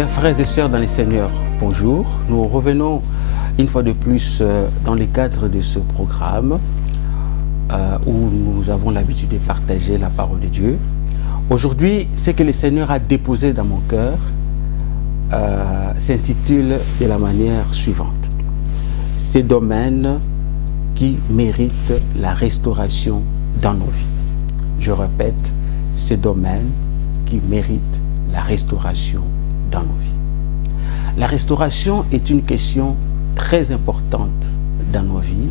Chers frères et sœurs dans les Seigneurs, bonjour. Nous revenons une fois de plus dans le cadre de ce programme où nous avons l'habitude de partager la parole de Dieu. Aujourd'hui, ce que le Seigneur a déposé dans mon cœur s'intitule de la manière suivante. Ces domaines qui méritent la restauration dans nos vies. Je répète, ces domaines qui méritent la restauration dans nos vies. La restauration est une question très importante dans nos vies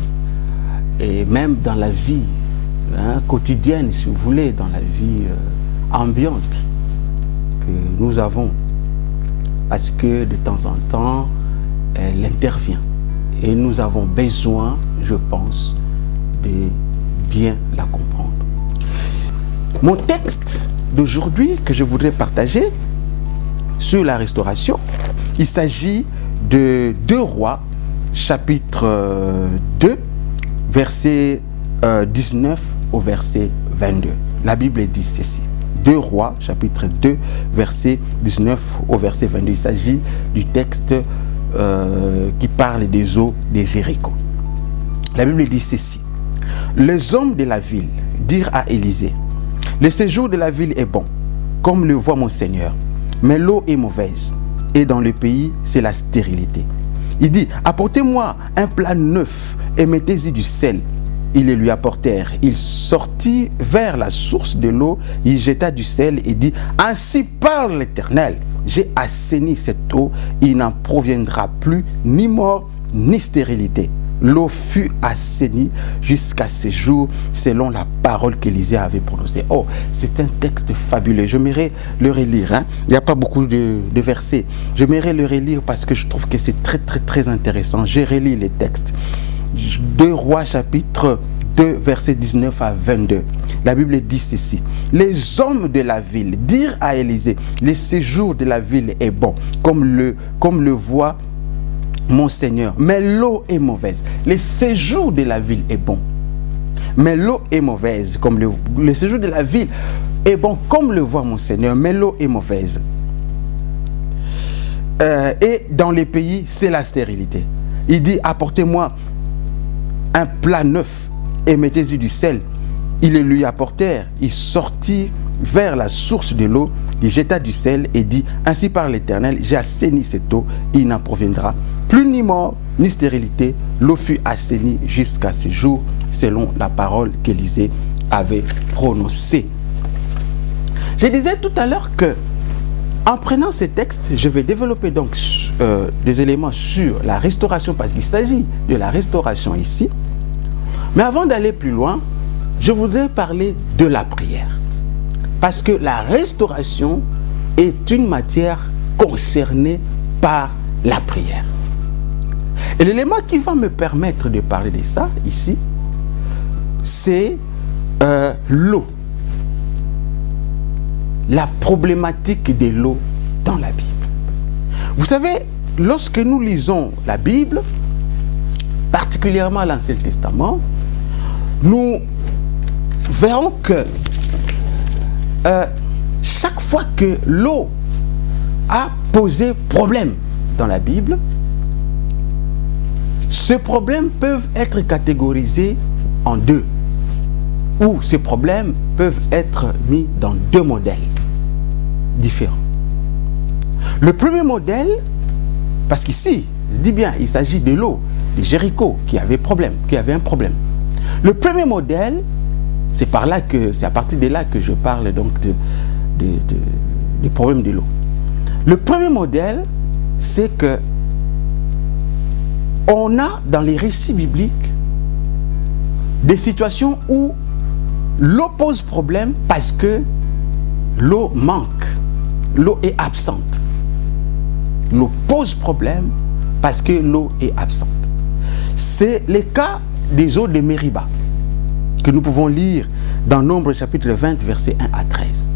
et même dans la vie quotidienne, si vous voulez, dans la vie ambiante que nous avons. Parce que de temps en temps, elle intervient. Et nous avons besoin, je pense, de bien la comprendre. Mon texte d'aujourd'hui que je voudrais partager sur la restauration, il s'agit de 2 Rois, chapitre 2, verset 19 au verset 22. La Bible dit ceci. 2 Rois, chapitre 2, verset 19 au verset 22. Il s'agit du texte qui parle des eaux de Jéricho. La Bible dit ceci. Les hommes de la ville dirent à Élisée, le séjour de la ville est bon, comme le voit mon Seigneur, mais l'eau est mauvaise, et dans le pays, c'est la stérilité. Il dit, apportez-moi un plat neuf et mettez-y du sel. Ils le lui apportèrent. Il sortit vers la source de l'eau, il jeta du sel et dit, ainsi parle l'Éternel, j'ai assaini cette eau, il n'en proviendra plus ni mort ni stérilité. L'eau fut assainie jusqu'à ce jour, selon la parole qu'Élisée avait prononcée. Oh, c'est un texte fabuleux. J'aimerais le relire. Il n'y a pas beaucoup de versets. J'aimerais le relire parce que je trouve que c'est très intéressant. Je relis les textes. 2 Rois, chapitre 2, verset 19 à 22. La Bible dit ceci. Les hommes de la ville dirent à Élisée, le séjour de la ville est bon, comme le voit mon Seigneur, mais l'eau est mauvaise. Le séjour de la ville est bon, mais l'eau est mauvaise. Comme le séjour de la ville est bon, comme le voit mon Seigneur, mais l'eau est mauvaise. Et dans les pays, c'est la stérilité. Il dit, apportez-moi un plat neuf et mettez-y du sel. Ils le lui apportèrent. Il sortit vers la source de l'eau. Il jeta du sel et dit, ainsi parle l'Éternel, j'ai assaini cette eau, il n'en proviendra plus ni mort, ni stérilité. L'eau fut assainie jusqu'à ce jour, selon la parole qu'Élisée avait prononcée. Je disais tout à l'heure que, en prenant ces textes, je vais développer donc des éléments sur la restauration, parce qu'il s'agit de la restauration ici. Mais avant d'aller plus loin, je voudrais parler de la prière. Parce que la restauration est une matière concernée par la prière. Et l'élément qui va me permettre de parler de ça, ici, c'est l'eau. La problématique de l'eau dans la Bible. Vous savez, lorsque nous lisons la Bible, particulièrement l'Ancien Testament, nous verrons que chaque fois que l'eau a posé problème dans la Bible, ces problèmes peuvent être catégorisés en 2. Ou ces problèmes peuvent être mis dans 2 modèles différents. Le premier modèle, parce qu'ici, je dis bien, il s'agit de l'eau, de Jéricho, qui avait un problème. Le premier modèle, c'est à partir de là que je parle donc des problèmes de l'eau. Le premier modèle, c'est que on a dans les récits bibliques des situations où l'eau pose problème parce que l'eau manque, l'eau est absente. L'eau pose problème parce que l'eau est absente. C'est le cas des eaux de Mériba, que nous pouvons lire dans Nombre chapitre 20, versets 1 à 13.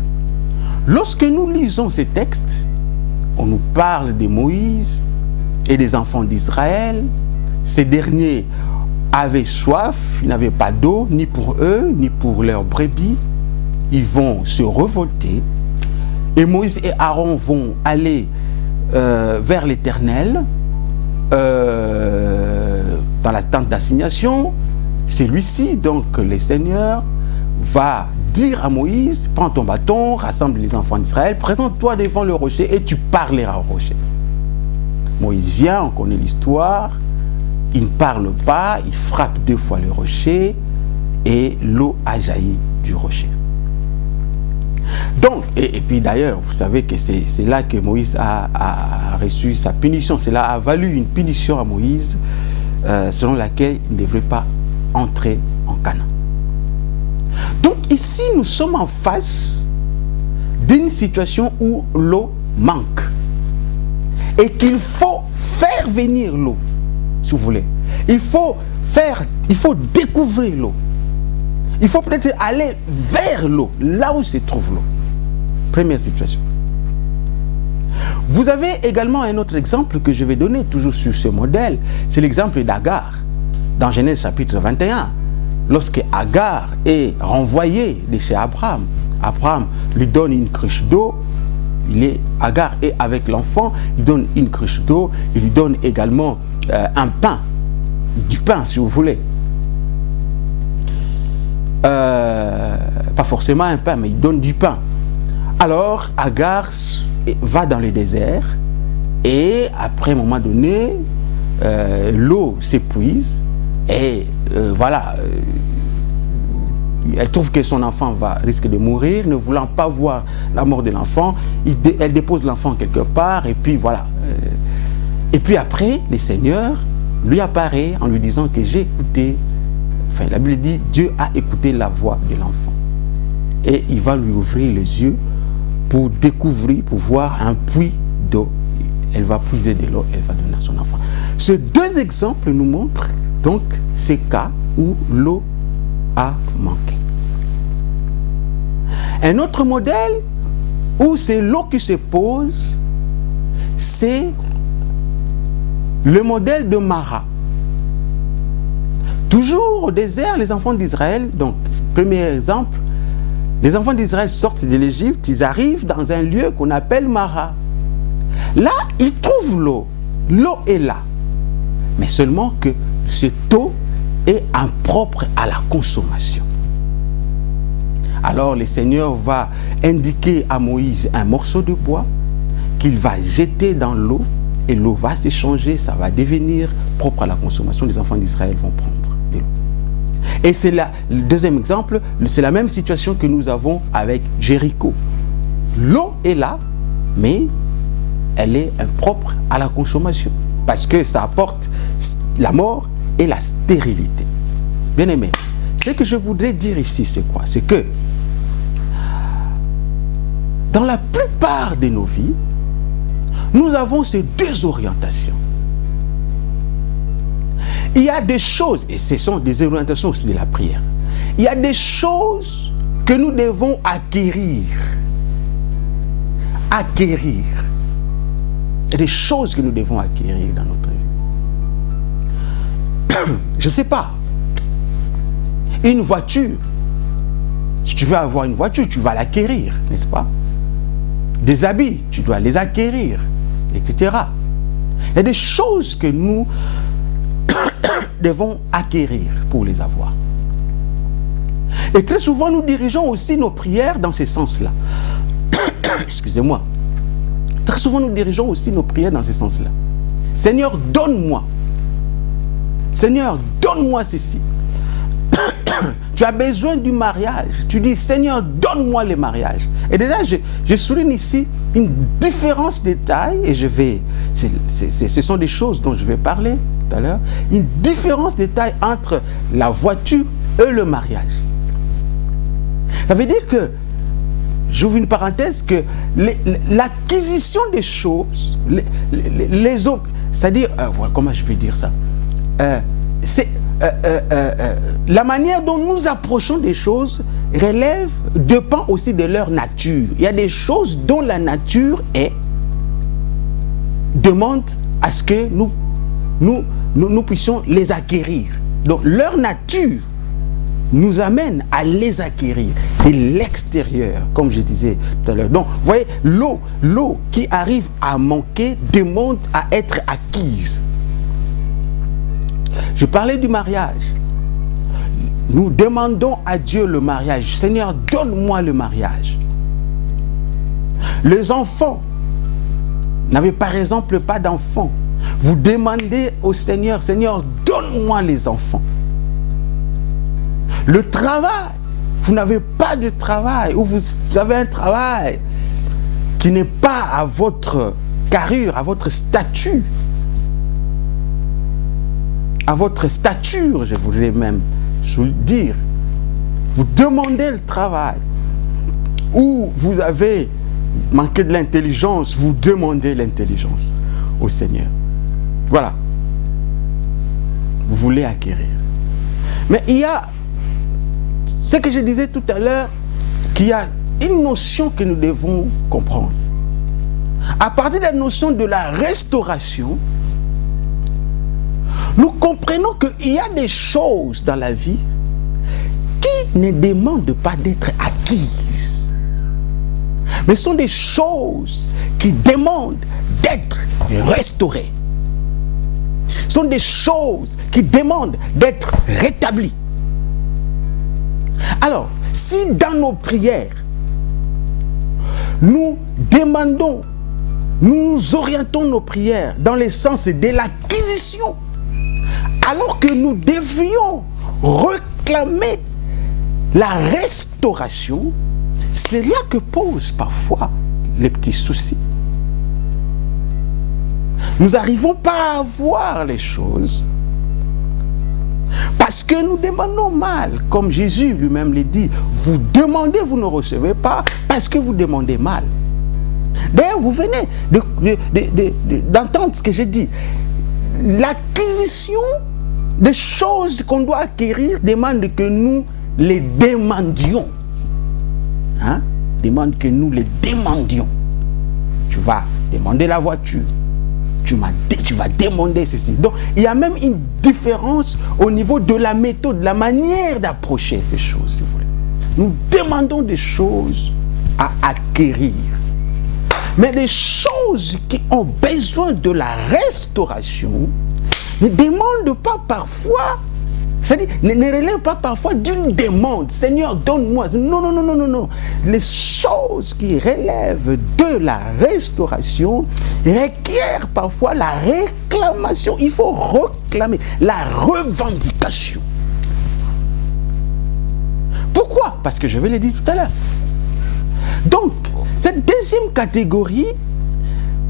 Lorsque nous lisons ces textes, on nous parle de Moïse et des enfants d'Israël. Ces derniers avaient soif, ils n'avaient pas d'eau, ni pour eux, ni pour leurs brebis. Ils vont se révolter. Et Moïse et Aaron vont aller vers l'Éternel dans la tente d'assignation. Celui-ci, donc le Seigneur, va dire à Moïse, prends ton bâton, rassemble les enfants d'Israël, présente-toi devant le rocher et tu parleras au rocher. Moïse vient, on connaît l'histoire, il ne parle pas, il frappe 2 fois le rocher et l'eau a jailli du rocher. Donc, et puis d'ailleurs, vous savez que c'est là que Moïse a reçu sa punition, cela a valu une punition à Moïse selon laquelle il ne devrait pas entrer en Canaan. Donc ici, nous sommes en face d'une situation où l'eau manque et qu'il faut faire venir l'eau, si vous voulez. Il faut découvrir l'eau. Il faut peut-être aller vers l'eau, là où se trouve l'eau. Première situation. Vous avez également un autre exemple que je vais donner, toujours sur ce modèle. C'est l'exemple d'Agar, dans Genèse chapitre 21. Lorsque Agar est renvoyée de chez Abraham, Abraham lui donne une cruche d'eau. Agar est avec l'enfant, il donne une cruche d'eau, il lui donne également un pain, du pain si vous voulez. Pas forcément un pain, mais il donne du pain. Alors Agar va dans le désert et après un moment donné, l'eau s'épuise et voilà, elle trouve que son enfant risque de mourir, ne voulant pas voir la mort de l'enfant, elle dépose l'enfant quelque part et puis voilà. Et puis après, le Seigneur lui apparaît en lui disant que j'ai écouté, enfin la Bible dit, Dieu a écouté la voix de l'enfant. Et il va lui ouvrir les yeux pour découvrir, pour voir un puits d'eau. Elle va puiser de l'eau, elle va donner à son enfant. Ces 2 exemples nous montrent donc ces cas où l'eau a manqué. Un autre modèle où c'est l'eau qui se pose, c'est le modèle de Mara. Toujours au désert, les enfants d'Israël, donc premier exemple, les enfants d'Israël sortent de l'Égypte, ils arrivent dans un lieu qu'on appelle Mara. Là, ils trouvent l'eau. L'eau est là. Mais seulement que cette eau est impropre à la consommation. Alors le Seigneur va indiquer à Moïse un morceau de bois qu'il va jeter dans l'eau et l'eau va s'échanger, ça va devenir propre à la consommation. Les enfants d'Israël vont prendre de l'eau. Et c'est le deuxième exemple, c'est la même situation que nous avons avec Jéricho. L'eau est là, mais elle est impropre à la consommation parce que ça apporte la mort et la stérilité. Bien aimé, ce que je voudrais dire ici, c'est quoi? C'est que dans la plupart de nos vies, nous avons ces 2 orientations. Il y a des choses, et ce sont des orientations aussi de la prière, il y a des choses que nous devons acquérir. Acquérir. Il y a des choses que nous devons acquérir dans notre vie. Je ne sais pas. Une voiture, si tu veux avoir une voiture, tu vas l'acquérir, n'est-ce pas? Des habits, tu dois les acquérir, etc. Il y a des choses que nous devons acquérir pour les avoir. Et très souvent, nous dirigeons aussi nos prières dans ce sens-là. Excusez-moi. Très souvent, nous dirigeons aussi nos prières dans ce sens-là. Seigneur, donne-moi. Seigneur, donne-moi ceci. Tu as besoin du mariage. Tu dis, Seigneur, donne-moi le mariage. Et déjà, je souligne ici une différence de taille, et ce sont des choses dont je vais parler tout à l'heure, une différence de taille entre la voiture et le mariage. Ça veut dire que, j'ouvre une parenthèse, que l'acquisition des choses, c'est-à-dire, comment je vais dire ça, la manière dont nous approchons des choses dépend aussi de leur nature. Il y a des choses dont la nature demande à ce que nous puissions les acquérir. Donc leur nature nous amène à les acquérir de l'extérieur, comme je disais tout à l'heure. Donc, vous voyez, l'eau qui arrive à manquer demande à être acquise. Je parlais du mariage. Nous demandons à Dieu le mariage. Seigneur, donne-moi le mariage. Les enfants, n'avez par exemple pas d'enfants. Vous demandez au Seigneur, Seigneur, donne-moi les enfants. Le travail, vous n'avez pas de travail, ou vous avez un travail qui n'est pas à votre carrure, à votre statut, à votre stature, je voudrais même vous le dire. Vous demandez le travail, ou vous avez manqué de l'intelligence, vous demandez l'intelligence au Seigneur. Voilà. Vous voulez acquérir. Mais il y a ce que je disais tout à l'heure, qu'il y a une notion que nous devons comprendre. À partir de la notion de la restauration, nous comprenons qu'il y a des choses dans la vie qui ne demandent pas d'être acquises. Mais ce sont des choses qui demandent d'être restaurées. Ce sont des choses qui demandent d'être rétablies. Alors, si dans nos prières, nous demandons, nous orientons nos prières dans le sens de l'acquisition, alors que nous devions réclamer la restauration, c'est là que posent parfois les petits soucis. Nous n'arrivons pas à voir les choses parce que nous demandons mal, comme Jésus lui-même le dit. Vous demandez, vous ne recevez pas parce que vous demandez mal. D'ailleurs, vous venez d'entendre ce que j'ai dit. L'acquisition des choses qu'on doit acquérir demande que nous les demandions. Hein? Demande que nous les demandions. Tu vas demander la voiture. Tu vas demander ceci. Donc, il y a même une différence au niveau de la méthode, de la manière d'approcher ces choses, si vous voulez. Nous demandons des choses à acquérir. Mais des choses qui ont besoin de la restauration ne demandent pas parfois, c'est-à-dire ne relèvent pas parfois d'une demande. Seigneur, donne-moi. Non, non, non, non, non, non. Les choses qui relèvent de la restauration requièrent parfois la réclamation. Il faut réclamer la revendication. Pourquoi? Parce que je vais le dire tout à l'heure. Donc, cette deuxième catégorie,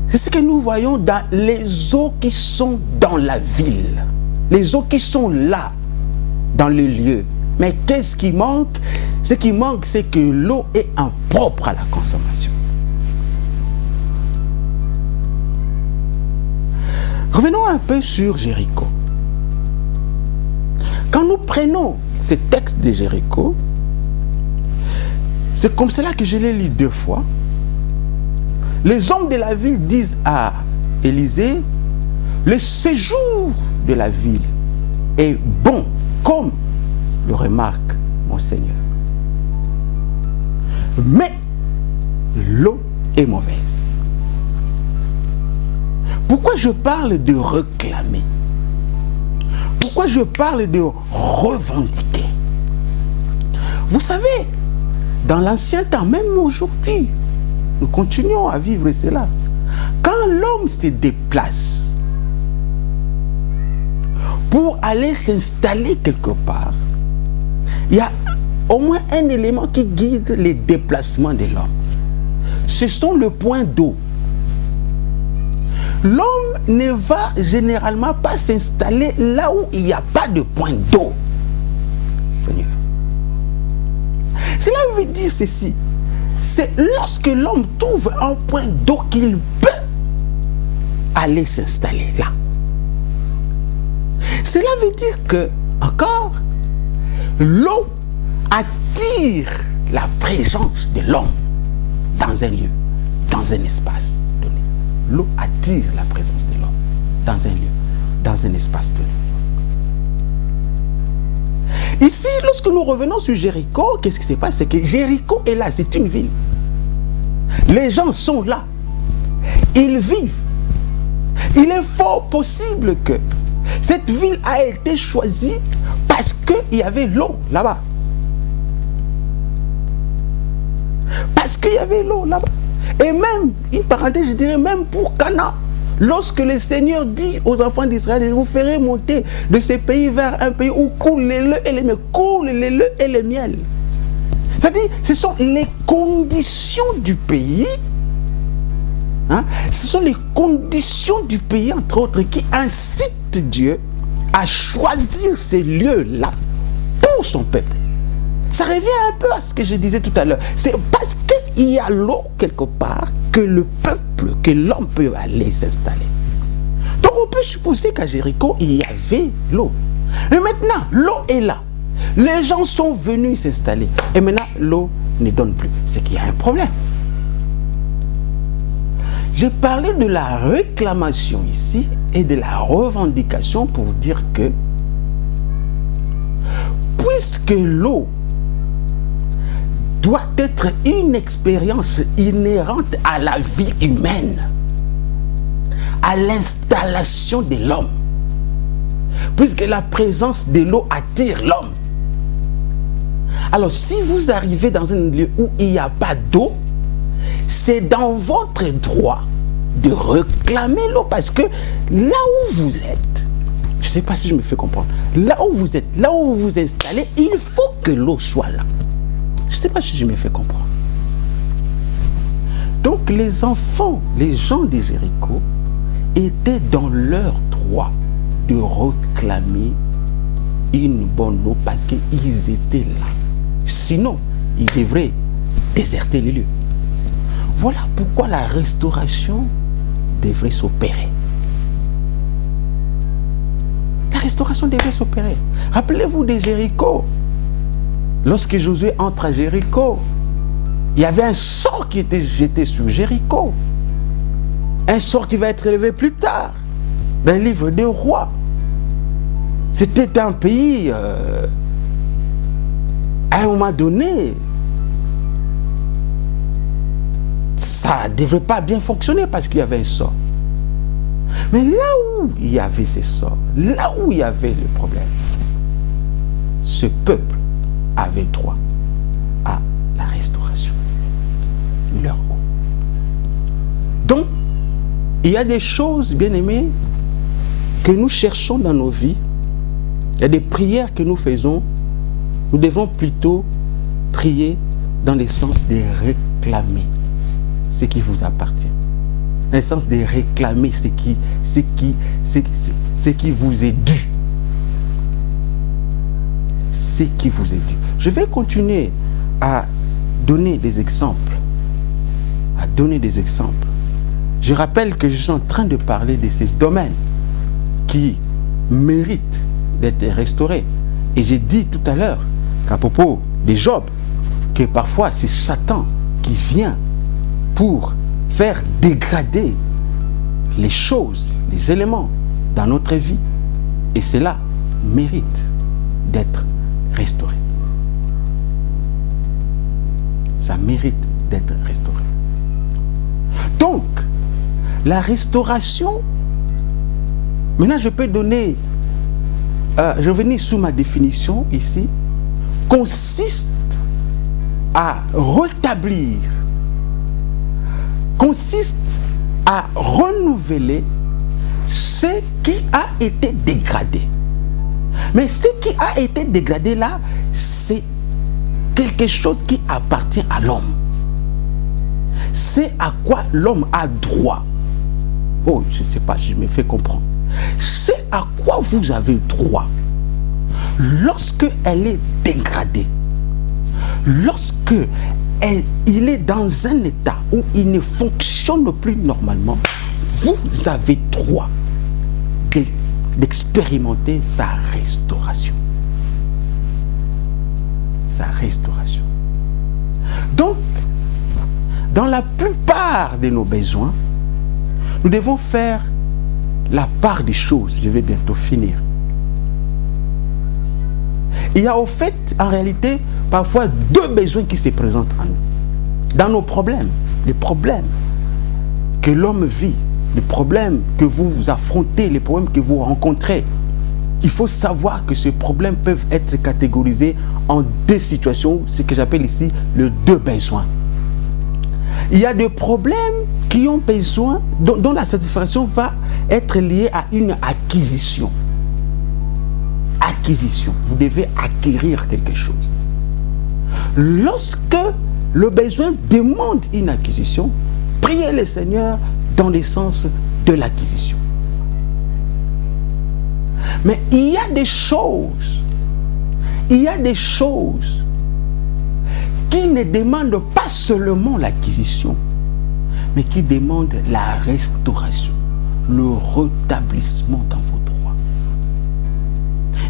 c'est ce que nous voyons dans les eaux qui sont dans la ville. Les eaux qui sont là, dans le lieu. Mais qu'est-ce qui manque? Ce qui manque, c'est que l'eau est impropre à la consommation. Revenons un peu sur Jéricho. Quand nous prenons ce texte de Jéricho, c'est comme cela que je l'ai lu 2 fois. Les hommes de la ville disent à Élisée, le séjour de la ville est bon, comme le remarque mon Seigneur. Mais l'eau est mauvaise. Pourquoi je parle de réclamer? Pourquoi je parle de revendiquer? Vous savez, dans l'ancien temps, même aujourd'hui, nous continuons à vivre cela. Quand l'homme se déplace pour aller s'installer quelque part, il y a au moins un élément qui guide les déplacements de l'homme. Ce sont le point d'eau. L'homme ne va généralement pas s'installer là où il n'y a pas de point d'eau. Seigneur. Cela veut dire ceci. C'est lorsque l'homme trouve un point d'eau qu'il peut aller s'installer là. Cela veut dire que, encore, l'eau attire la présence de l'homme dans un lieu, dans un espace donné. L'eau attire la présence de l'homme dans un lieu, dans un espace donné. Ici, lorsque nous revenons sur Jéricho, qu'est-ce qui se passe? C'est que Jéricho est là, c'est une ville. Les gens sont là. Ils vivent. Il est fort possible que cette ville a été choisie parce qu'il y avait l'eau là-bas. Parce qu'il y avait l'eau là-bas. Et même, une parenthèse, je dirais même pour Cana, lorsque le Seigneur dit aux enfants d'Israël, vous ferez monter de ces pays vers un pays où coule les lait et les miel, coule les lait et les miel. C'est-à-dire, ce sont les conditions du pays, ce sont les conditions du pays, entre autres, qui incitent Dieu à choisir ces lieux-là pour son peuple. Ça revient un peu à ce que je disais tout à l'heure. C'est parce qu'il y a l'eau quelque part que le peuple, que l'homme peut aller s'installer. Donc on peut supposer qu'à Jéricho, il y avait l'eau. Et maintenant, l'eau est là. Les gens sont venus s'installer. Et maintenant, l'eau ne donne plus. C'est qu'il y a un problème. J'ai parlé de la réclamation ici et de la revendication pour dire que puisque l'eau doit être une expérience inhérente à la vie humaine, à l'installation de l'homme, puisque la présence de l'eau attire l'homme. Alors, si vous arrivez dans un lieu où il n'y a pas d'eau, c'est dans votre droit de réclamer l'eau, parce que là où vous êtes, je ne sais pas si je me fais comprendre, là où vous êtes, là où vous vous installez, il faut que l'eau soit là. Je ne sais pas si je me fais comprendre. Donc les enfants, les gens de Jéricho étaient dans leur droit de réclamer une bonne eau parce qu'ils étaient là. Sinon, ils devraient déserter les lieux. Voilà pourquoi la restauration devrait s'opérer. La restauration devrait s'opérer. Rappelez-vous de Jéricho. Lorsque Josué entre à Jéricho, il y avait un sort qui était jeté sur Jéricho. Un sort qui va être élevé plus tard dans le livre des rois. C'était un pays, à un moment donné, ça ne devrait pas bien fonctionner parce qu'il y avait un sort. Mais là où il y avait ces sorts, là où il y avait le problème, ce peuple avait droit à la restauration. Leur eau. Donc, il y a des choses, bien aimés, que nous cherchons dans nos vies. Il y a des prières que nous faisons. Nous devons plutôt prier dans le sens de réclamer ce qui vous appartient. Dans le sens de réclamer ce qui vous est dû. Ce qui vous est dû. Je vais continuer à donner des exemples. Je rappelle que je suis en train de parler de ces domaines qui méritent d'être restaurés. Et j'ai dit tout à l'heure qu'à propos de Job, que parfois c'est Satan qui vient pour faire dégrader les choses, les éléments dans notre vie. Et cela mérite d'être restauré. Ça mérite d'être restauré. Donc, la restauration, maintenant je peux donner, je vais venir sous ma définition ici, consiste à rétablir, consiste à renouveler ce qui a été dégradé. Mais ce qui a été dégradé là, c'est quelque chose qui appartient à l'homme. C'est à quoi l'homme a droit. Oh, je ne sais pas si je me fais comprendre. C'est à quoi vous avez droit. Lorsque elle est dégradée, lorsque il est dans un état où il ne fonctionne plus normalement, vous avez droit d'expérimenter sa restauration. Sa restauration. Donc, dans la plupart de nos besoins, nous devons faire la part des choses. Je vais bientôt finir. Il y a au fait, en réalité, parfois deux besoins qui se présentent en nous. Dans nos problèmes, les problèmes que l'homme vit, les problèmes que vous affrontez, les problèmes que vous rencontrez, il faut savoir que ces problèmes peuvent être catégorisés en deux situations, ce que j'appelle ici les deux besoins. Il y a des problèmes qui ont besoin, dont la satisfaction va être liée à une acquisition. Acquisition. Vous devez acquérir quelque chose. Lorsque le besoin demande une acquisition, priez le Seigneur dans le sens de l'acquisition. Mais il y a des choses qui ne demandent pas seulement l'acquisition, mais qui demandent la restauration, le rétablissement dans vos droits.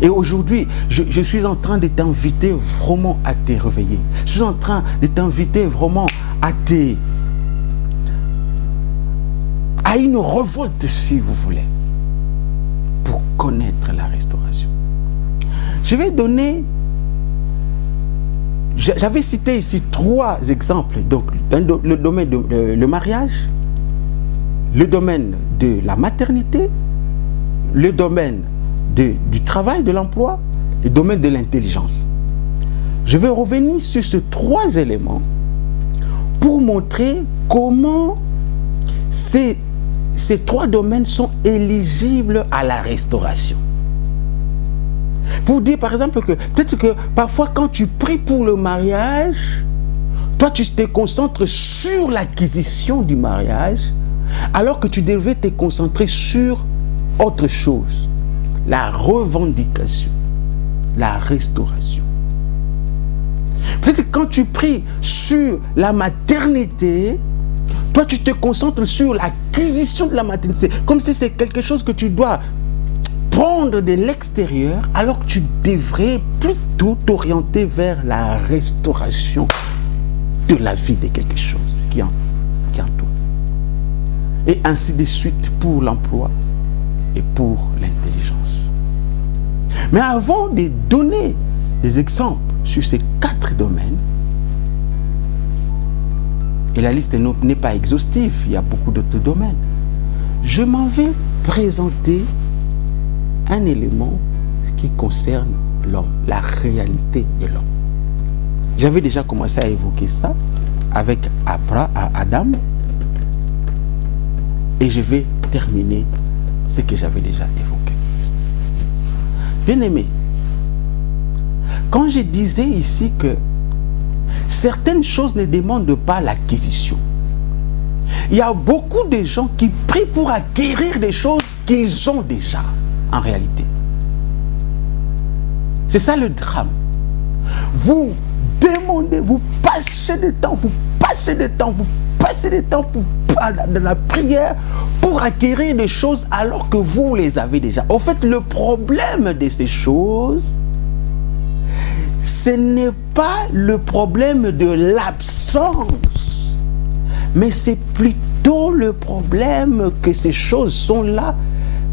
Et aujourd'hui, je suis en train de t'inviter vraiment à te réveiller. Je suis en train de t'inviter vraiment à une révolte, si vous voulez, pour connaître la restauration. Je vais donner, j'avais cité ici 3 exemples, donc le domaine du mariage, le domaine de la maternité, le domaine du travail, de l'emploi, le domaine de l'intelligence. Je vais revenir sur ces 3 éléments pour montrer comment ces 3 domaines sont éligibles à la restauration. Pour dire par exemple que peut-être que parfois quand tu pries pour le mariage, toi tu te concentres sur l'acquisition du mariage, alors que tu devais te concentrer sur autre chose, la revendication, la restauration. Peut-être que quand tu pries sur la maternité, toi tu te concentres sur l'acquisition de la maternité, comme si c'est quelque chose que tu dois prendre de l'extérieur, alors que tu devrais plutôt t'orienter vers la restauration de la vie de quelque chose qui est en toi. Et ainsi de suite pour l'emploi et pour l'intelligence. Mais avant de donner des exemples sur ces 4 domaines, et la liste n'est pas exhaustive, il y a beaucoup d'autres domaines, je m'en vais présenter un élément qui concerne l'homme, la réalité de l'homme. J'avais déjà commencé à évoquer ça avec Adam, et je vais terminer ce que j'avais déjà évoqué. Bien-aimés, quand je disais ici que certaines choses ne demandent pas l'acquisition, il y a beaucoup de gens qui prient pour acquérir des choses qu'ils ont déjà en réalité. C'est ça le drame. Vous demandez, vous passez du temps dans la prière pour acquérir des choses alors que vous les avez déjà. En fait, le problème de ces choses, ce n'est pas le problème de l'absence, mais c'est plutôt le problème que ces choses sont là,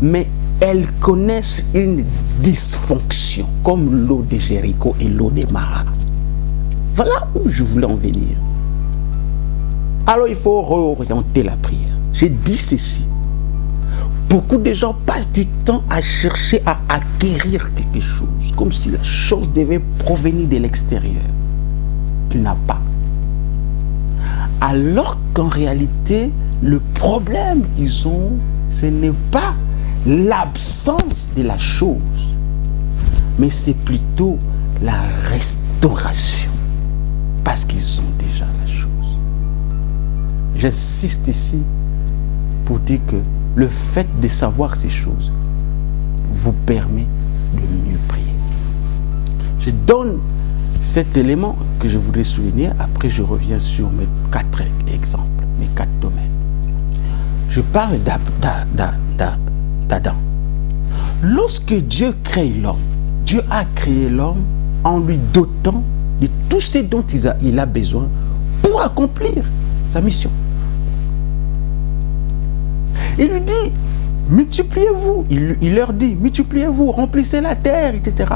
mais elles connaissent une dysfonction, comme l'eau de Jéricho et l'eau de Mara. Voilà où je voulais en venir. Alors il faut réorienter la prière. J'ai dit ceci. Beaucoup de gens passent du temps à chercher à acquérir quelque chose, comme si la chose devait provenir de l'extérieur, qu'il n'a pas. Alors qu'en réalité, le problème qu'ils ont, ce n'est pas l'absence de la chose, mais c'est plutôt la restauration, parce qu'ils ont déjà la chose. J'insiste ici pour dire que le fait de savoir ces choses vous permet de mieux prier. Je donne cet élément que je voudrais souligner, après je reviens sur mes 4 exemples, mes 4 domaines. Je parle d'Adam. Lorsque Dieu crée l'homme, Dieu a créé l'homme en lui dotant de tout ce dont il a besoin pour accomplir sa mission. Il lui dit, multipliez-vous. Il leur dit, multipliez-vous, remplissez la terre, etc.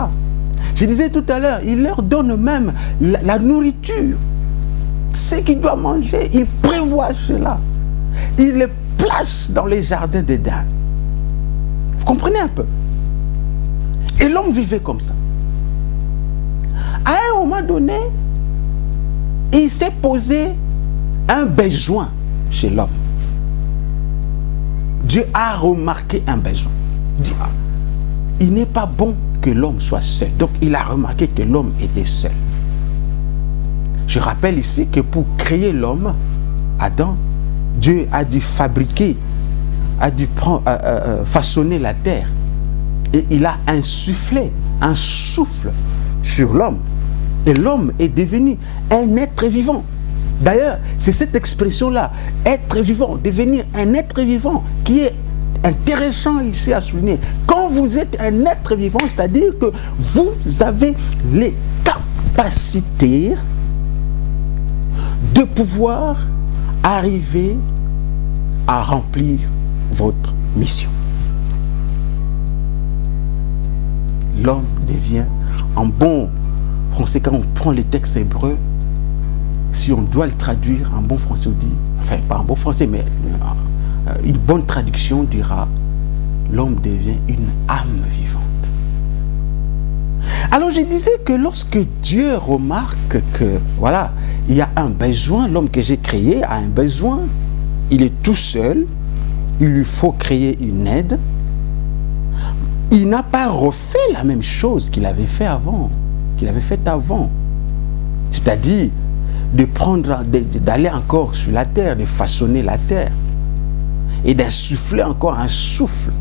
Je disais tout à l'heure, il leur donne même la nourriture. Ce qu'ils doivent manger, il prévoit cela. Il les place dans les jardins d'Éden. Vous comprenez un peu? Et l'homme vivait comme ça. À un moment donné, il s'est posé un besoin chez l'homme. Dieu a remarqué un besoin. Il dit, ah, il n'est pas bon que l'homme soit seul. Donc il a remarqué que l'homme était seul. Je rappelle ici que pour créer l'homme, Adam, Dieu a dû fabriquer, a dû façonner la terre. Et il a insufflé un souffle sur l'homme. Et l'homme est devenu un être vivant. D'ailleurs, c'est cette expression-là, être vivant, devenir un être vivant, qui est intéressant ici à souligner. Quand vous êtes un être vivant, c'est-à-dire que vous avez les capacités de pouvoir arriver à remplir votre mission. L'homme devient, en bon français, quand on prend les textes hébreux, si on doit le traduire en bon français, on dit, enfin pas en bon français, mais une bonne traduction dira, l'homme devient une âme vivante. Alors je disais que lorsque Dieu remarque que, voilà, il y a un besoin, l'homme que j'ai créé a un besoin, il est tout seul, il lui faut créer une aide, il n'a pas refait la même chose qu'il avait fait avant, c'est-à-dire de prendre, d'aller encore sur la terre, de façonner la terre et d'insuffler encore un souffle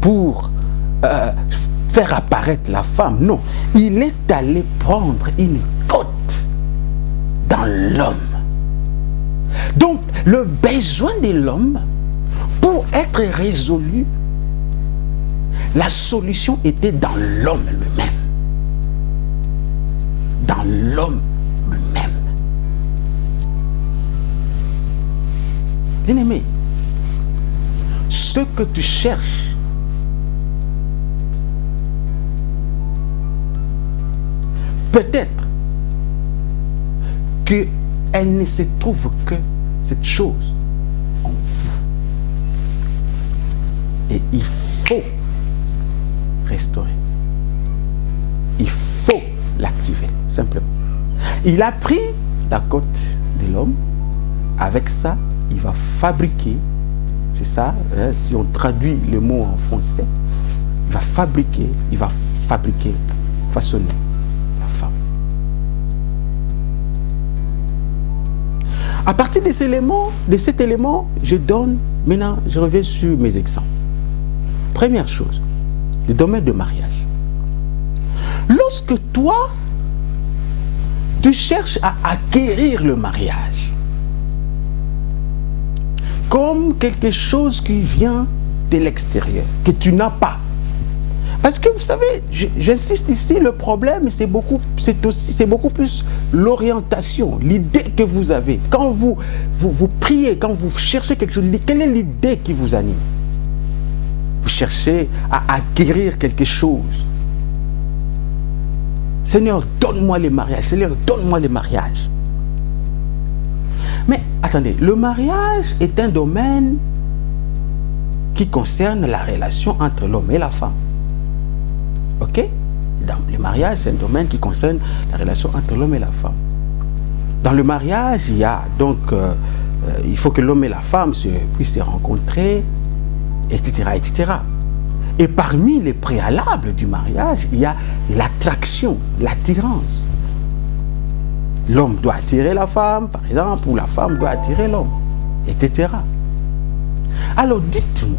pour faire apparaître la femme. Non, il est allé prendre une côte dans l'homme. Donc, le besoin de l'homme, pour être résolu, la solution était dans l'homme lui-même. Dans l'homme lui-même. Bien-aimé, ce que tu cherches, peut-être qu'elle ne se trouve que cette chose en vous. Et il faut restaurer. Il faut l'activer, simplement. Il a pris la côte de l'homme. Avec ça, il va fabriquer, c'est ça, hein, si on traduit le mot en français, il va fabriquer, façonner la femme. À partir de cet élément, maintenant, je reviens sur mes exemples. Première chose, le domaine de mariage. Lorsque toi, tu cherches à acquérir le mariage comme quelque chose qui vient de l'extérieur, que tu n'as pas. Parce que vous savez, j'insiste ici, le problème, c'est beaucoup plus l'orientation, l'idée que vous avez. Quand vous priez, quand vous cherchez quelque chose, quelle est l'idée qui vous anime? Vous cherchez à acquérir quelque chose. Seigneur, donne-moi les mariages. Seigneur, donne-moi les mariages. Mais attendez, le mariage est un domaine qui concerne la relation entre l'homme et la femme. Ok? Dans le mariage, c'est un domaine qui concerne la relation entre l'homme et la femme. Dans le mariage, il y a donc, il faut que l'homme et la femme puissent se rencontrer, etc., etc. Et parmi les préalables du mariage, il y a l'attraction, l'attirance. L'homme doit attirer la femme, par exemple, ou la femme doit attirer l'homme, etc. Alors dites-moi,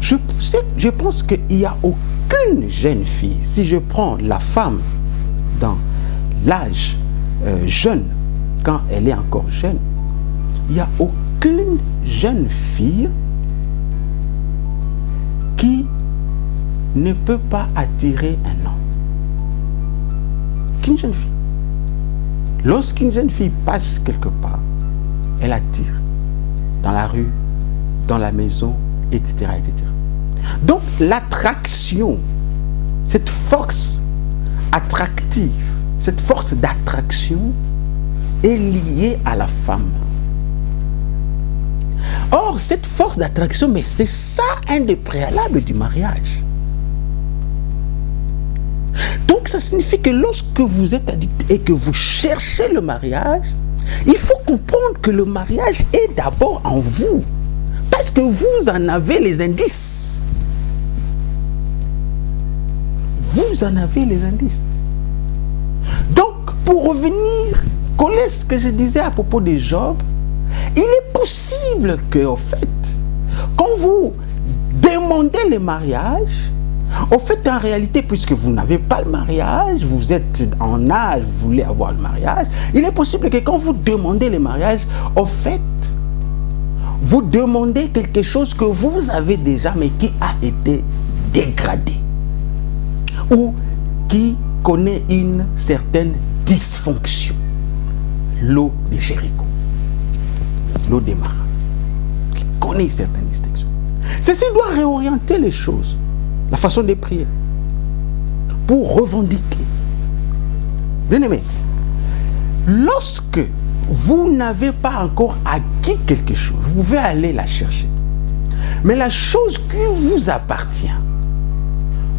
je pense qu'il n'y a aucune jeune fille, si je prends la femme dans l'âge jeune, quand elle est encore jeune, il n'y a aucune jeune fille qui ne peut pas attirer un homme. Qu'une jeune fille. Lorsqu'une jeune fille passe quelque part, elle attire. Dans la rue, dans la maison, etc., etc. Donc l'attraction, cette force attractive, cette force d'attraction est liée à la femme. Or, cette force d'attraction, mais c'est ça un des préalables du mariage. Donc, ça signifie que lorsque vous êtes addict et que vous cherchez le mariage, il faut comprendre que le mariage est d'abord en vous. Parce que vous en avez les indices. Vous en avez les indices. Donc, pour revenir, coller ce que je disais à propos de Job, il est possible que, en fait, quand vous demandez le mariage, en fait, en réalité, puisque vous n'avez pas le mariage, vous êtes en âge, vous voulez avoir le mariage, il est possible que quand vous demandez le mariage, en fait, vous demandez quelque chose que vous avez déjà, mais qui a été dégradé ou qui connaît une certaine dysfonction. L'eau de Jéricho, l'eau des marins, qui connaît une certaine distinction. Ceci doit réorienter les choses, la façon de prier, pour revendiquer. Bien-aimé, lorsque vous n'avez pas encore acquis quelque chose, vous pouvez aller la chercher. Mais la chose qui vous appartient,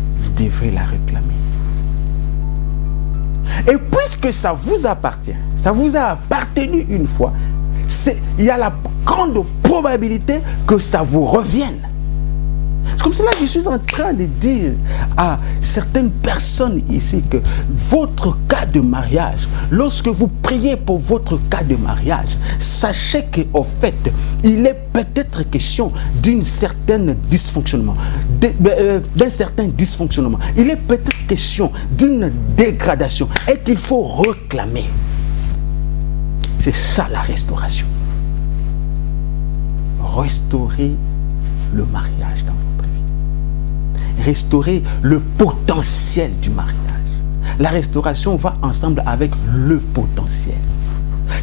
vous devrez la réclamer. Et puisque ça vous appartient, ça vous a appartenu une fois, il y a la grande probabilité que ça vous revienne. C'est comme cela que je suis en train de dire à certaines personnes ici que votre cas de mariage, lorsque vous priez pour votre cas de mariage, sachez qu'en fait, il est peut-être question d'un certain dysfonctionnement. D'un certain dysfonctionnement. Il est peut-être question d'une dégradation et qu'il faut réclamer. C'est ça la restauration. Restaurer le mariage dans votre vie. Restaurer le potentiel du mariage. La restauration va ensemble avec le potentiel.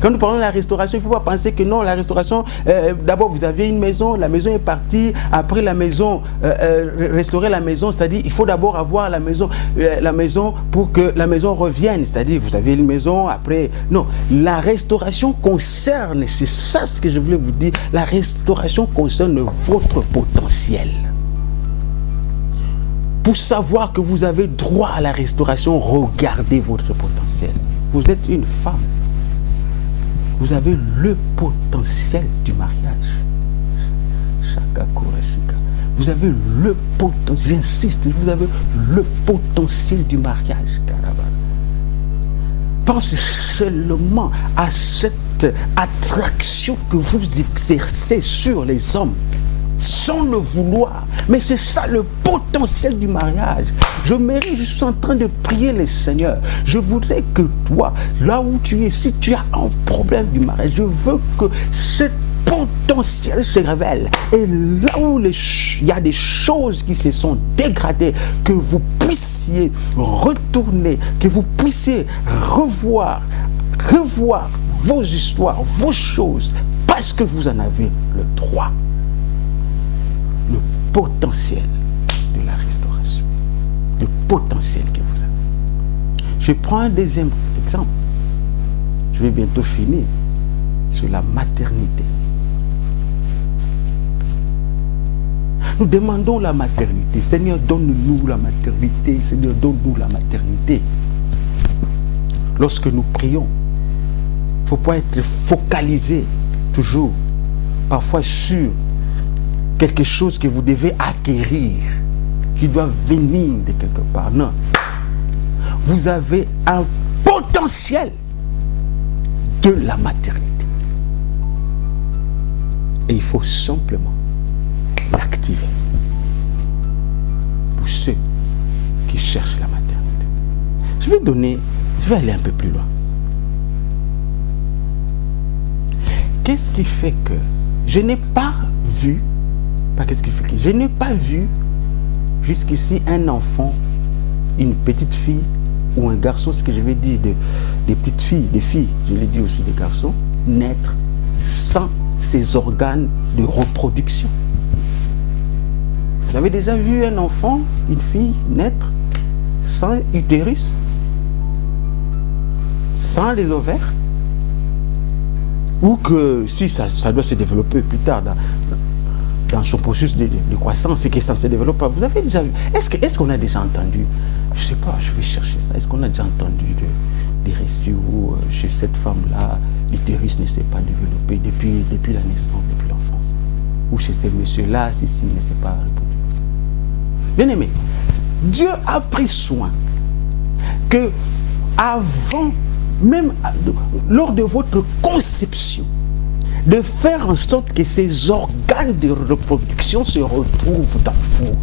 Quand nous parlons de la restauration, il ne faut pas penser que non, la restauration, d'abord vous avez une maison, la maison est partie, après la maison, restaurer la maison, c'est-à-dire il faut d'abord avoir la maison pour que la maison revienne, c'est-à-dire vous avez une maison, après, non, la restauration concerne, c'est ça ce que je voulais vous dire, la restauration concerne votre potentiel. Pour savoir que vous avez droit à la restauration, regardez votre potentiel. Vous êtes une femme. Vous avez le potentiel du mariage. Vous avez le potentiel, j'insiste, vous avez le potentiel du mariage. Pensez seulement à cette attraction que vous exercez sur les hommes, sans le vouloir. Mais c'est ça le potentiel du mariage. Je suis en train de prier le Seigneur. Je voudrais que toi, là où tu es, si tu as un problème du mariage, je veux que ce potentiel se révèle. Et là où il y a des choses qui se sont dégradées, que vous puissiez retourner, que vous puissiez revoir vos histoires, vos choses, parce que vous en avez le droit. Le potentiel de la restauration. Le potentiel que vous avez. Je prends un deuxième exemple. Je vais bientôt finir sur la maternité. Nous demandons la maternité. Seigneur, donne-nous la maternité. Seigneur, donne-nous la maternité. Lorsque nous prions, il ne faut pas être focalisé toujours, parfois sur quelque chose que vous devez acquérir, qui doit venir de quelque part. Non. Vous avez un potentiel de la maternité. Et il faut simplement l'activer. Pour ceux qui cherchent la maternité. Je vais aller un peu plus loin. Qu'est-ce qui fait que je n'ai pas vu je n'ai pas vu jusqu'ici un enfant, une petite fille ou un garçon, ce que je vais dire des petites filles, des filles, je l'ai dit aussi des garçons, naître sans ses organes de reproduction. Vous avez déjà vu un enfant, une fille naître sans utérus? sans les ovaires, ou que si ça doit se développer plus tard dans son processus de croissance, c'est que ça ne se développe pas. Vous avez déjà vu, est-ce qu'on a déjà entendu, je ne sais pas, je vais chercher ça, est-ce qu'on a déjà entendu des récits où chez cette femme-là, l'utérus ne s'est pas développé depuis la naissance, depuis l'enfance, ou chez ce monsieur-là, ceci ne s'est pas répondu. Bien aimé, Dieu a pris soin que avant, même lors de votre conception, de faire en sorte que ces organes de reproduction se retrouvent dans vous.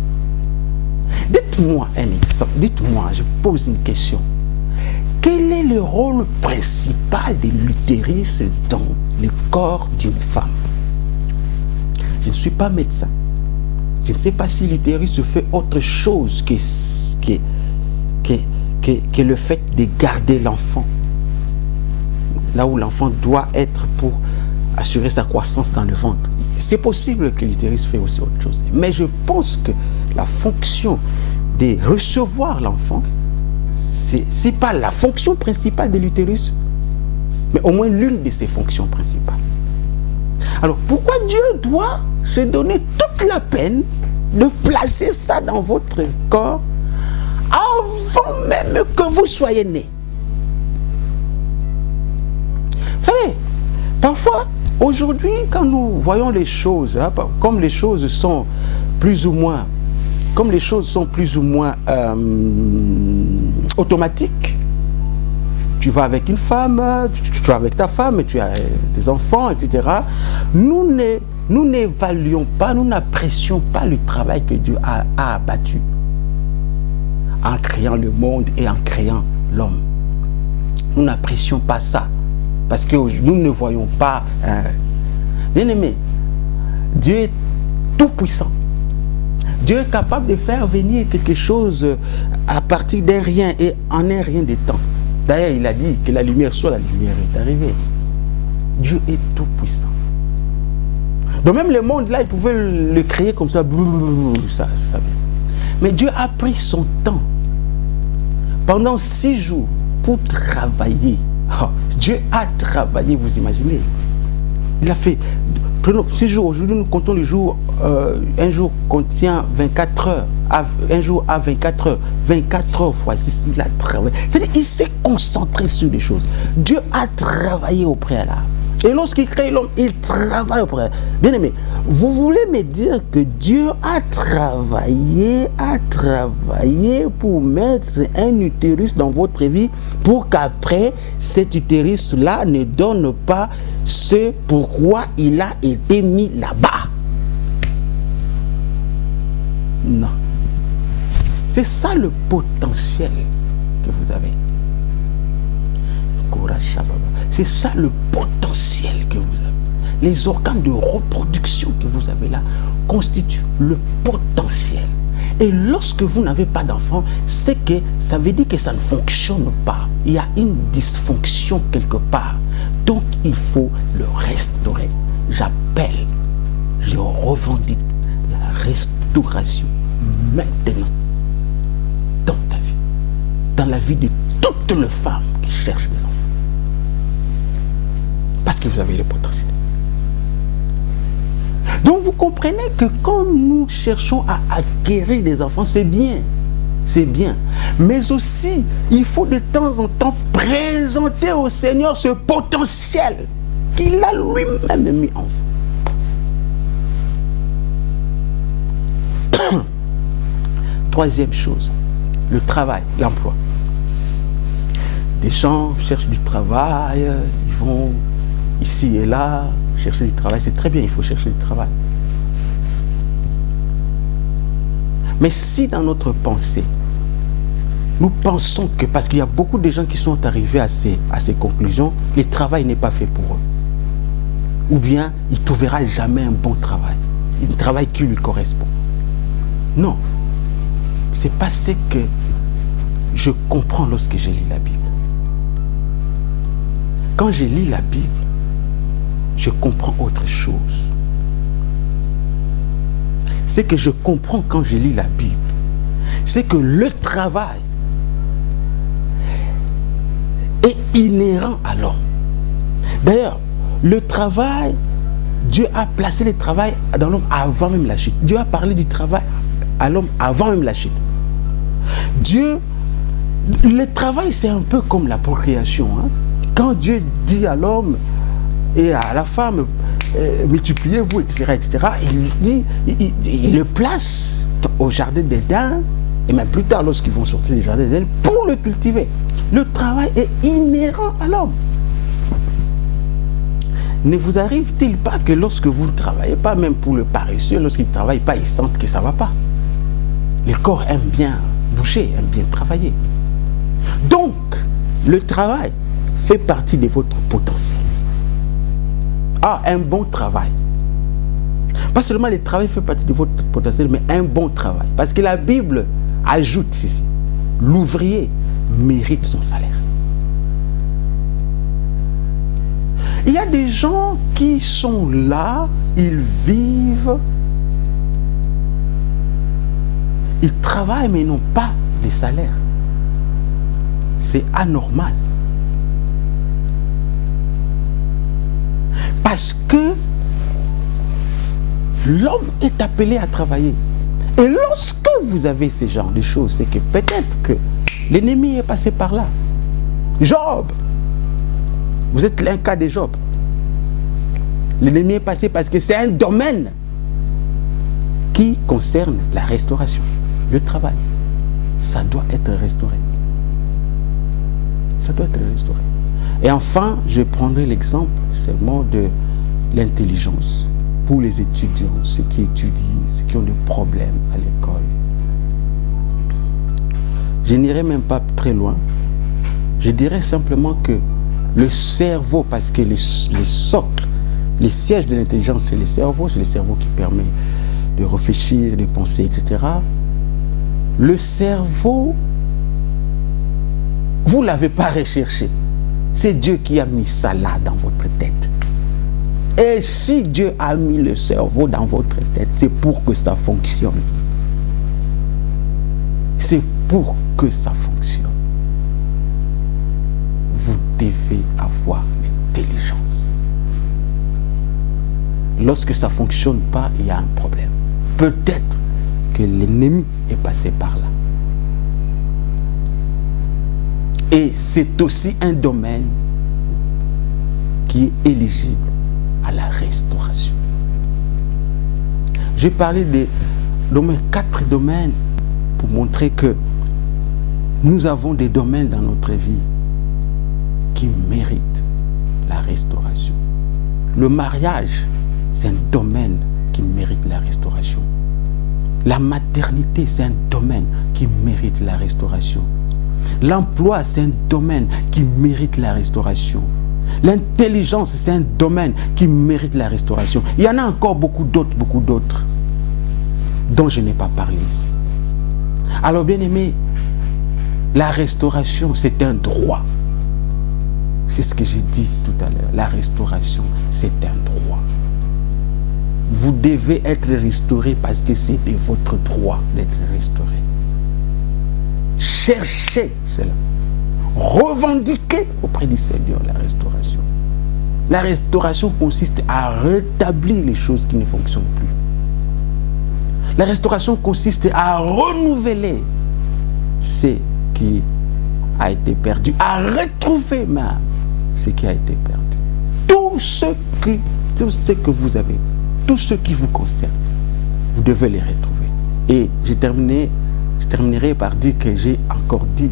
Dites-moi un exemple, dites-moi, je pose une question. Quel est le rôle principal de l'utérus dans le corps d'une femme? Je ne suis pas médecin. Je ne sais pas si l'utérus fait autre chose que le fait de garder l'enfant. Là où l'enfant doit être pour assurer sa croissance dans le ventre. C'est possible que l'utérus fait aussi autre chose. Mais je pense que la fonction de recevoir l'enfant, c'est pas la fonction principale de l'utérus, mais au moins l'une de ses fonctions principales. Alors pourquoi Dieu doit se donner toute la peine de placer ça dans votre corps avant même que vous soyez né? Vous savez, parfois, aujourd'hui, quand nous voyons les choses, hein, comme les choses sont plus ou moins, automatiques, tu vas avec une femme, tu vas avec ta femme, tu as des enfants, etc. Nous n'évaluons pas, nous n'apprécions pas le travail que Dieu a abattu en créant le monde et en créant l'homme. Nous n'apprécions pas ça. Parce que nous ne voyons pas... Bien-aimé, Dieu est tout puissant. Dieu est capable de faire venir quelque chose à partir d'un rien et en un rien de temps. D'ailleurs, il a dit que la lumière soit, la lumière est arrivée. Dieu est tout puissant. Donc même le monde là, il pouvait le créer comme ça. Mais Dieu a pris son temps pendant 6 jours pour travailler. Oh, Dieu a travaillé, vous imaginez. Il a fait, prenons 6 jours, aujourd'hui nous comptons les jours, un jour contient 24 heures, un jour à 24 heures, 24 heures fois 6, il a travaillé. C'est-à-dire il s'est concentré sur des choses. Dieu a travaillé au préalable. Et lorsqu'il crée l'homme, il travaille au préalable. Bien aimé, vous voulez me dire que Dieu a travaillé pour mettre un utérus dans votre vie pour qu'après, cet utérus-là ne donne pas ce pourquoi il a été mis là-bas? Non. C'est ça le potentiel que vous avez. C'est ça le potentiel que vous avez. Les organes de reproduction que vous avez là constituent le potentiel. Et lorsque vous n'avez pas d'enfant, c'est que ça veut dire que ça ne fonctionne pas. Il y a une dysfonction quelque part. Donc il faut le restaurer. J'appelle, je revendique la restauration maintenant dans ta vie, dans la vie de toutes les femmes qui cherchent des enfants. Parce que vous avez le potentiel. Donc vous comprenez que quand nous cherchons à acquérir des enfants, c'est bien. C'est bien. Mais aussi, il faut de temps en temps présenter au Seigneur ce potentiel qu'il a lui-même mis en vous. Troisième chose, le travail, l'emploi. Des gens cherchent du travail, ils vont ici et là, chercher du travail, c'est très bien, il faut chercher du travail. Mais si dans notre pensée, nous pensons que, parce qu'il y a beaucoup de gens qui sont arrivés à ces conclusions, le travail n'est pas fait pour eux. Ou bien, il ne trouvera jamais un bon travail, un travail qui lui correspond. Non, c'est pas ce que je comprends lorsque je lis la Bible. Quand je lis la Bible, je comprends autre chose. Ce que je comprends quand je lis la Bible, c'est que le travail est inhérent à l'homme. D'ailleurs, le travail, Dieu a placé le travail dans l'homme avant même la chute. Dieu a parlé du travail à l'homme avant même la chute. Le travail, c'est un peu comme la procréation. Hein. Quand Dieu dit à l'homme et à la femme, multipliez-vous, etc., il le place au jardin d'Éden, et même plus tard, lorsqu'ils vont sortir du jardin d'Éden, pour le cultiver. Le travail est inhérent à l'homme. Ne vous arrive-t-il pas que lorsque vous ne travaillez pas, même pour le paresseux, lorsqu'il ne travaille pas, il sente que ça ne va pas? Le corps aime bien bouger, aime bien travailler. Donc, le travail fait partie de votre potentiel. Ah, un bon travail. Pas seulement le travail fait partie de votre potentiel, mais un bon travail. Parce que la Bible ajoute ceci. L'ouvrier mérite son salaire. Il y a des gens qui sont là, ils vivent, ils travaillent mais ils n'ont pas de salaire. C'est anormal. Parce que l'homme est appelé à travailler. Et lorsque vous avez ce genre de choses, c'est que peut-être que l'ennemi est passé par là. Job, vous êtes un cas de Job. L'ennemi est passé parce que c'est un domaine qui concerne la restauration, le travail. Ça doit être restauré. Ça doit être restauré. Et enfin, je prendrai l'exemple seulement de l'intelligence pour les étudiants, ceux qui étudient, ceux qui ont des problèmes à l'école. Je n'irai même pas très loin. Je dirais simplement que le cerveau, parce que les socles, les sièges de l'intelligence, c'est le cerveau qui permet de réfléchir, de penser, etc. Le cerveau, vous ne l'avez pas recherché. C'est Dieu qui a mis ça là dans votre tête. Et si Dieu a mis le cerveau dans votre tête, c'est pour que ça fonctionne. C'est pour que ça fonctionne. Vous devez avoir l'intelligence. Lorsque ça ne fonctionne pas, il y a un problème. Peut-être que l'ennemi est passé par là. Et c'est aussi un domaine qui est éligible à la restauration. J'ai parlé de 4 domaines pour montrer que nous avons des domaines dans notre vie qui méritent la restauration. Le mariage, c'est un domaine qui mérite la restauration. La maternité, c'est un domaine qui mérite la restauration. L'emploi, c'est un domaine qui mérite la restauration. L'intelligence, c'est un domaine qui mérite la restauration. Il y en a encore beaucoup d'autres dont je n'ai pas parlé ici. Alors, bien aimé, la restauration, c'est un droit. C'est ce que j'ai dit tout à l'heure. La restauration, c'est un droit. Vous devez être restauré parce que c'est de votre droit d'être restauré. Cherchez cela. Revendiquez auprès du Seigneur la restauration. La restauration consiste à rétablir les choses qui ne fonctionnent plus. La restauration consiste à renouveler ce qui a été perdu, à retrouver même ce qui a été perdu. Tout ce que vous avez, tout ce qui vous concerne, vous devez les retrouver. Et je terminerai par dire que j'ai encore dit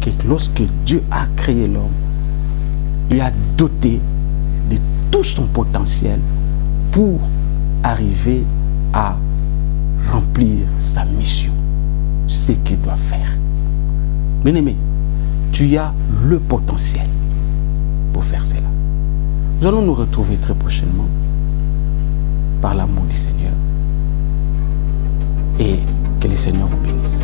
que lorsque Dieu a créé l'homme, il a doté de tout son potentiel pour arriver à remplir sa mission, ce qu'il doit faire. Bien-aimé, tu as le potentiel pour faire cela. Nous allons nous retrouver très prochainement par l'amour du Seigneur et que le Seigneur vous bénisse.